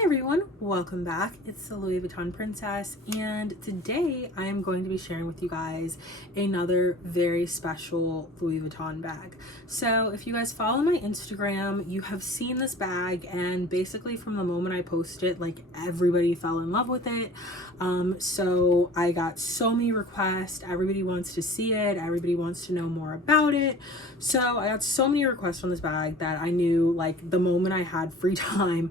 Hi everyone, welcome back. It's the Louis Vuitton Princess, and today I am going to be sharing with you guys another very special Louis Vuitton bag. So if you guys follow my Instagram, you have seen this bag, and basically from the moment I posted it, like everybody fell in love with it. So I got so many requests. Everybody wants to see it. Everybody wants to know more about it. So I got so many requests on this bag that I knew, like, the moment I had free time,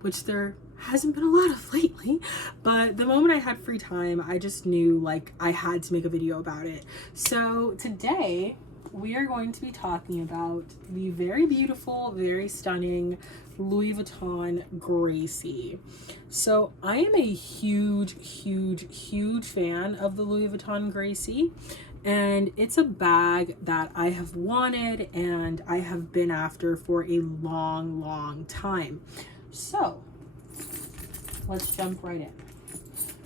which there hasn't been a lot of lately, but the moment I had free time, I just knew like I had to make a video about it. So today we are going to be talking about the very beautiful, very stunning Louis Vuitton Gracie. So I am a huge fan of the Louis Vuitton Gracie, and it's a bag that I have wanted and I have been after for a long time. So let's jump right in.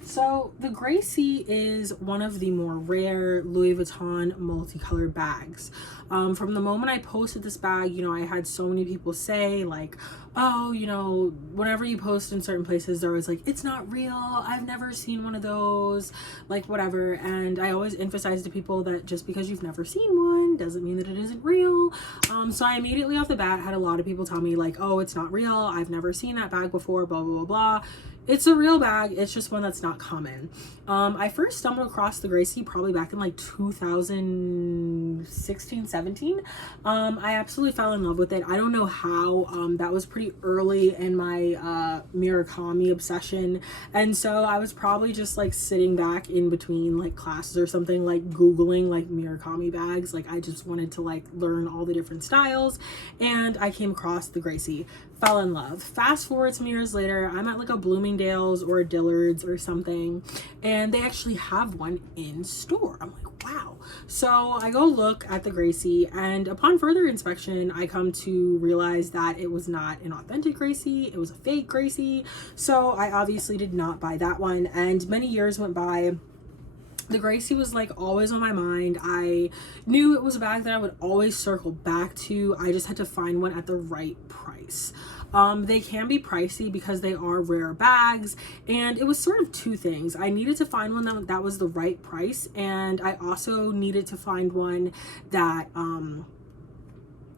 So the Gracie is one of the more rare Louis Vuitton multicolor bags. From the moment I posted this bag, you know, I had so many people say like, oh, you know, whenever you post in certain places, they're always like, it's not real, I've never seen one of those, like whatever. And I always emphasize to people that just because you've never seen one doesn't mean that it isn't real. So I immediately off the bat had a lot of people tell me like, oh, it's not real, I've never seen that bag before, blah blah blah. It's a real bag, it's just one that's not common. I first stumbled across the Gracie probably back in like 2016, 17. I absolutely fell in love with it. I don't know how. That was pretty early in my Murakami obsession, and so I was probably just like sitting back in between like classes or something, like googling like Murakami bags. Like I just wanted to like learn all the different styles, and I came across the Gracie, fell in love. Fast forward some years later, I'm at like a Bloomingdale's or a Dillard's or something, and they actually have one in store. I'm like, wow. So I go look at the Gracie, and upon further inspection, I come to realize that it was not an authentic Gracie, it was a fake Gracie. So I obviously did not buy that one, and many years went by. The Gracie was like always on my mind. I knew it was a bag that I would always circle back to. I just had to find one at the right price. They can be pricey because they are rare bags, and it was sort of two things. I needed to find one that was the right price, and I also needed to find one that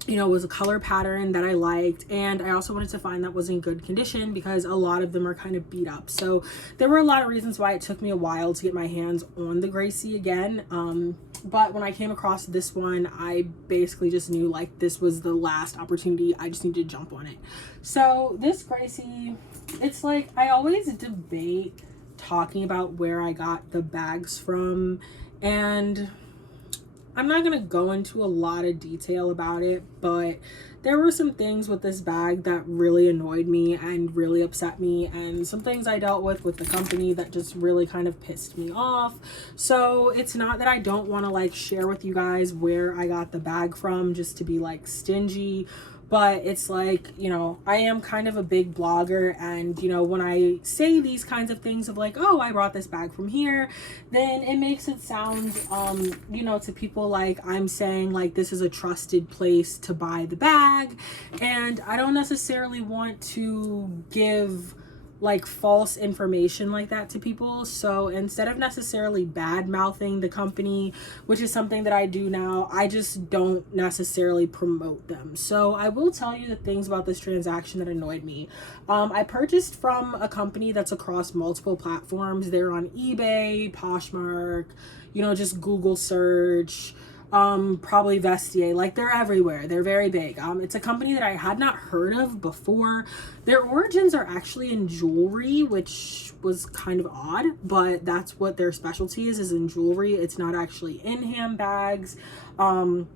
you know, was a color pattern that I liked, and I also wanted to find that was in good condition because a lot of them are kind of beat up. So there were a lot of reasons why it took me a while to get my hands on the Gracie again. But when I came across this one, I basically just knew like this was the last opportunity. I just needed to jump on it. So this Gracie, it's like I always debate talking about where I got the bags from, and I'm not going to go into a lot of detail about it, but there were some things with this bag that really annoyed me and really upset me, and some things I dealt with the company that just really kind of pissed me off. So it's not that I don't want to like share with you guys where I got the bag from just to be like stingy, but it's like, you know, I am kind of a big blogger, and you know, when I say these kinds of things of like, oh, I brought this bag from here, then it makes it sound you know, to people like I'm saying like this is a trusted place to buy the bag, and I don't necessarily want to give like false information like that to people. So instead of necessarily bad mouthing the company, which is something that I do now, I just don't necessarily promote them. So I will tell you the things about this transaction that annoyed me. I purchased from a company that's across multiple platforms. They're on eBay, Poshmark, you know, just Google search, probably Vestiaire, like they're everywhere. They're very big. It's a company that I had not heard of before. Their origins are actually in jewelry, which was kind of odd, but that's what their specialty is in jewelry. It's not actually in handbags. I'm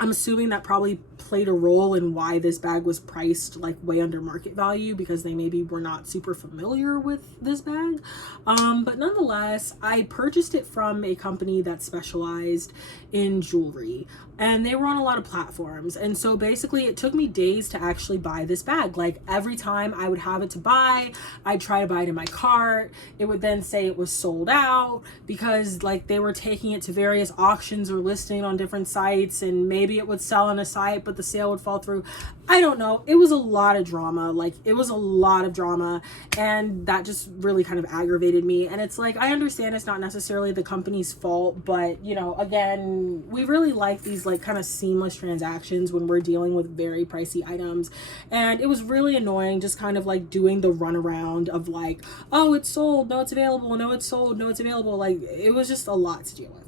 assuming that probably played a role in why this bag was priced like way under market value, because they maybe were not super familiar with this bag. But nonetheless, I purchased it from a company that specialized in jewelry, and they were on a lot of platforms. And so basically it took me days to actually buy this bag. Like every time I would have it to buy, I'd try to buy it in my cart. It would then say it was sold out because like they were taking it to various auctions or listing on different sites, and maybe maybe it would sell on a site, but the sale would fall through. I don't know. It was a lot of drama. Like, it was a lot of drama, and that just really kind of aggravated me. And it's like, I understand it's not necessarily the company's fault, but, you know, again, we really like these like kind of seamless transactions when we're dealing with very pricey items. And it was really annoying just kind of like doing the runaround of like, oh, it's sold, no, it's available, no, it's sold, no, it's available. Like, it was just a lot to deal with.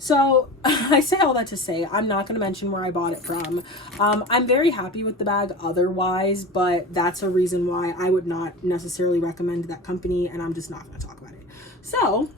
So I say all that to say, I'm not going to mention where I bought it from. I'm very happy with the bag otherwise, but that's a reason why I would not necessarily recommend that company, and I'm just not going to talk about it. So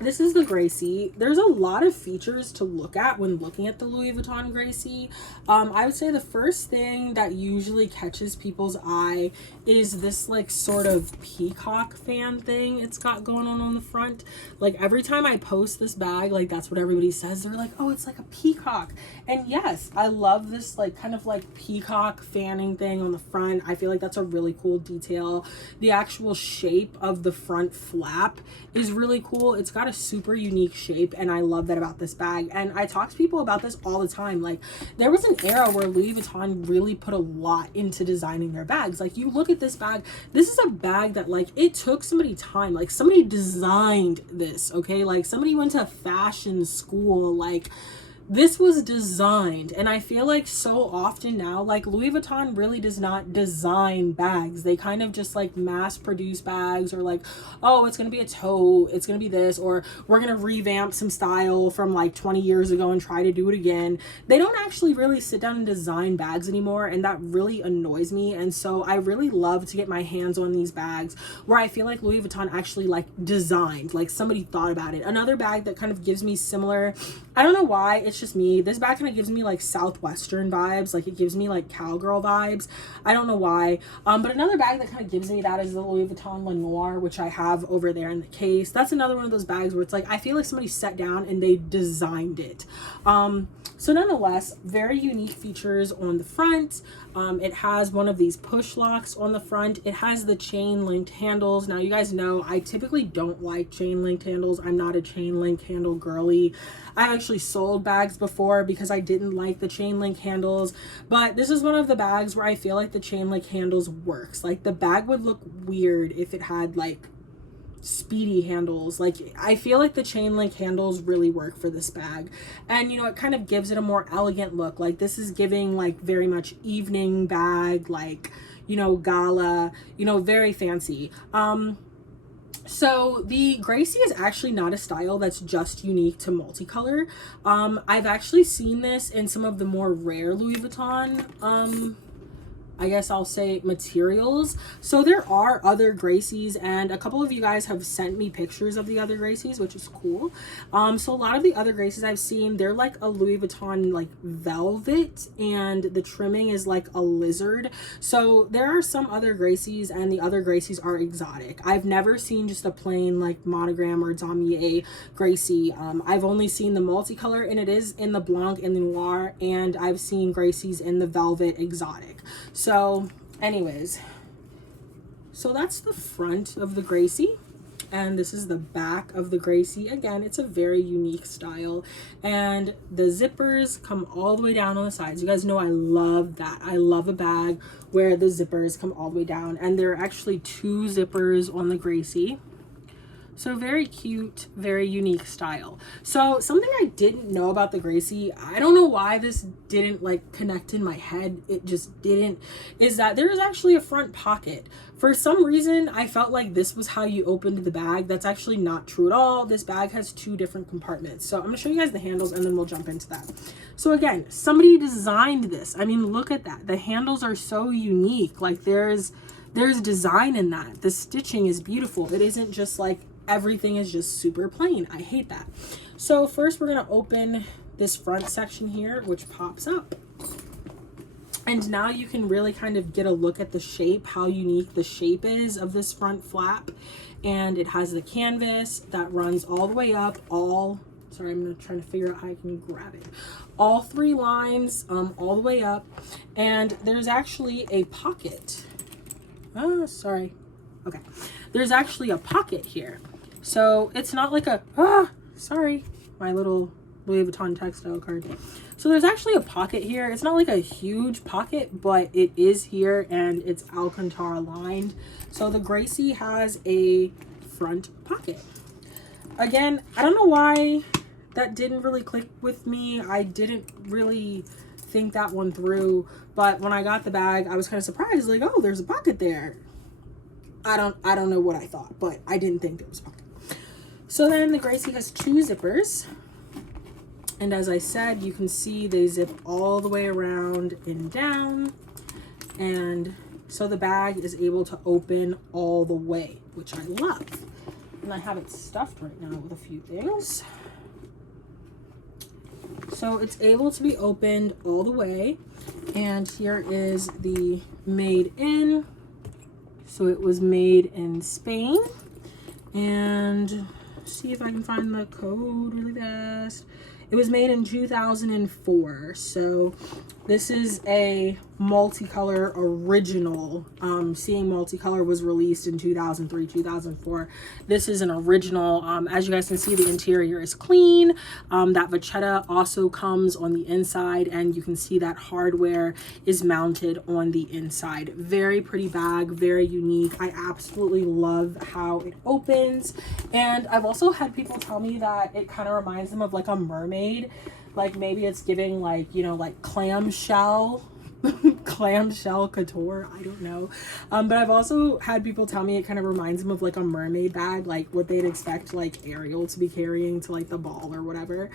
this is the Gracie. There's a lot of features to look at when looking at the Louis Vuitton Gracie. I would say the first thing that usually catches people's eye is this like sort of peacock fan thing it's got going on the front. Like, every time I post this bag, like, that's what everybody says. They're like, oh, it's like a peacock. And yes, I love this like kind of like peacock fanning thing on the front. I feel like that's a really cool detail. The actual shape of the front flap is really cool. It's got a super unique shape, and I love that about this bag. And I talk to people about this all the time. Like, there was an era where Louis Vuitton really put a lot into designing their bags. Like, you look at this bag, this is a bag that like it took somebody time. Like, somebody designed this, okay? Like, somebody went to fashion school. Like, this was designed. And I feel like so often now, like, Louis Vuitton really does not design bags. They kind of just like mass produce bags, or like, oh, it's gonna be a tote, it's gonna be this, or we're gonna revamp some style from like 20 years ago and try to do it again. They don't actually really sit down and design bags anymore, and that really annoys me. And so I really love to get my hands on these bags where I feel like Louis Vuitton actually like designed, like somebody thought about it. Another bag that kind of gives me similar, I don't know why, it's just me, this bag kind of gives me like Southwestern vibes. Like, it gives me like cowgirl vibes. I don't know why. But another bag that kind of gives me that is the Louis Vuitton Noir, which I have over there in the case. That's another one of those bags where it's like, I feel like somebody sat down and they designed it. So nonetheless, very unique features on the front. It has one of these push locks on the front. It has the chain linked handles. Now, you guys know I typically don't like chain linked handles. I'm not a chain link handle girly. I actually sold bags before because I didn't like the chain link handles, but this is one of the bags where I feel like the chain link handles works. Like, the bag would look weird if it had like speedy handles. Like, I feel like the chain link handles really work for this bag, and you know, it kind of gives it a more elegant look. Like, this is giving like very much evening bag, like, you know, gala, you know, very fancy. So the Gracie is actually not a style that's just unique to Multicolore. I've actually seen this in some of the more rare Louis Vuitton I guess I'll say materials. So there are other Gracies, and a couple of you guys have sent me pictures of the other Gracies, which is cool. So a lot of the other Gracies I've seen, they're like a Louis Vuitton like velvet, and the trimming is like a lizard. So there are some other Gracies, and the other Gracies are exotic. I've never seen just a plain like monogram or damier Gracie. I've only seen the multicolor, and it is in the blanc and the noir, and I've seen Gracies in the velvet exotic. So anyways, so that's the front of the Gracie, and this is the back of the Gracie. Again, it's a very unique style, and the zippers come all the way down on the sides. You guys know I love that. I love a bag where the zippers come all the way down, and there are actually 2 zippers on the Gracie. So very cute, very unique style. So something I didn't know about the Gracie, I don't know why this didn't like connect in my head, it just didn't, is that there is actually a front pocket. For some reason, I felt like this was how you opened the bag. That's actually not true at all. This bag has 2 different compartments. So I'm gonna show you guys the handles, and then we'll jump into that. So again, somebody designed this. I mean, look at that. The handles are so unique. Like, there's design in that. The stitching is beautiful. It isn't just like everything is just super plain. I hate that. So first we're going to open this front section here, which pops up. And now you can really kind of get a look at the shape, how unique the shape is of this front flap. And it has the canvas that runs all the way up, sorry, I'm trying to figure out how I can grab it. All 3 lines, all the way up. And there's actually a pocket. Oh, sorry. Okay. There's actually a pocket here. So it's not like a, sorry, my little Louis Vuitton textile card. So there's actually a pocket here. It's not like a huge pocket, but it is here, and it's Alcantara lined. So the Gracie has a front pocket. Again, I don't know why that didn't really click with me. I didn't really think that one through, but when I got the bag, I was kind of surprised, like, oh, there's a pocket there. I don't know what I thought, but I didn't think there was a pocket. So then the Gracie has 2 zippers, and as I said, you can see they zip all the way around and down, and so the bag is able to open all the way, which I love. And I have it stuffed right now with a few things. So it's able to be opened all the way, and here is the made in. So it was made in Spain, and see if I can find the code really fast. It was made in 2004, so this is a multicolor original. Seeing Multicolor was released in 2003, 2004. This is an original. As you guys can see, the interior is clean. That vachetta also comes on the inside, and you can see that hardware is mounted on the inside. Very pretty bag, very unique. I absolutely love how it opens, and I've also had people tell me that it kind of reminds them of like a mermaid. Like maybe it's giving like, you know, like clamshell clamshell couture, I don't know. But I've also had people tell me it kind of reminds them of like a mermaid bag, like what they'd expect like Ariel to be carrying to like the ball or whatever.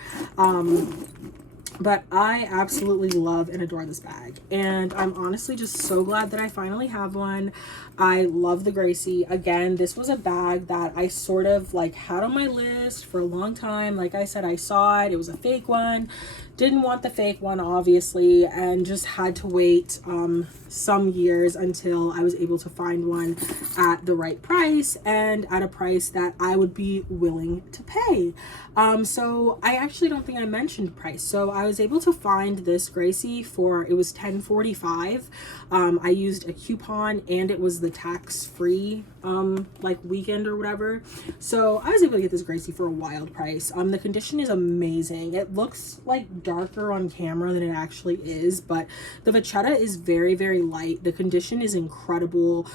But I absolutely love and adore this bag, and I'm honestly just so glad that I finally have one. I love the Gracie. Again, this was a bag that I sort of like had on my list for a long time. Like I said, I saw it, it was a fake one. Didn't want the fake one, obviously, and just had to wait some years until I was able to find one at the right price and at a price that I would be willing to pay. So I actually don't think I mentioned price. So I was able to find this Gracie for, it was $10.45. I used a coupon, and it was the tax-free like weekend or whatever. So I was able to get this Gracie for a wild price. The condition is amazing. It looks like darker on camera than it actually is, but the vachetta is very, very light. The condition is incredible.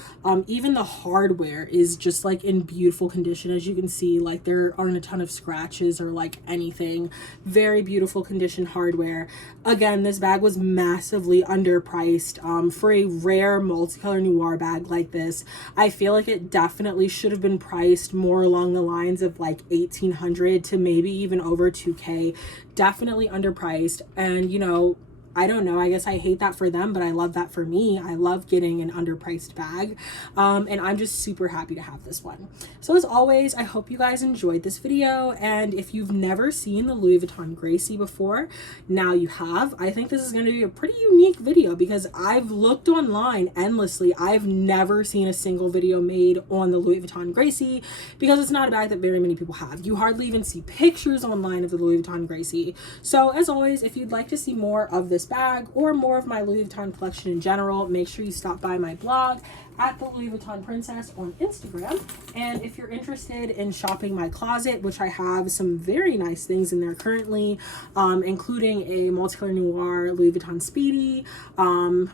Even the hardware is just like in beautiful condition. As you can see, like there aren't a ton of scratches or like anything. Very beautiful condition hardware. Again, this bag was massively underpriced for a rare multicolor noir bag like this. I feel like it definitely should have been priced more along the lines of like $1,800 to maybe even over $2K. Definitely underpriced, and you know, I don't know, I guess I hate that for them, but I love that for me. I love getting an underpriced bag, and I'm just super happy to have this one. So as always, I hope you guys enjoyed this video, and if you've never seen the Louis Vuitton Gracie before, now you have. I think this is going to be a pretty unique video because I've looked online endlessly. I've never seen a single video made on the Louis Vuitton Gracie because it's not a bag that very many people have. You hardly even see pictures online of the Louis Vuitton Gracie. So as always, if you'd like to see more of this bag or more of my Louis Vuitton collection in general, make sure you stop by my blog at the Louis Vuitton Princess on Instagram. And if you're interested in shopping my closet, which I have some very nice things in there currently, including a Multicolor Noir Louis Vuitton Speedy, and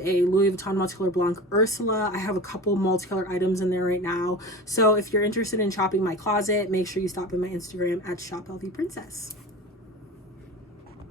a Louis Vuitton Multicolor Blanc Ursula. I have a couple multicolor items in there right now. So if you're interested in shopping my closet, make sure you stop by my Instagram at ShopLVPrincess.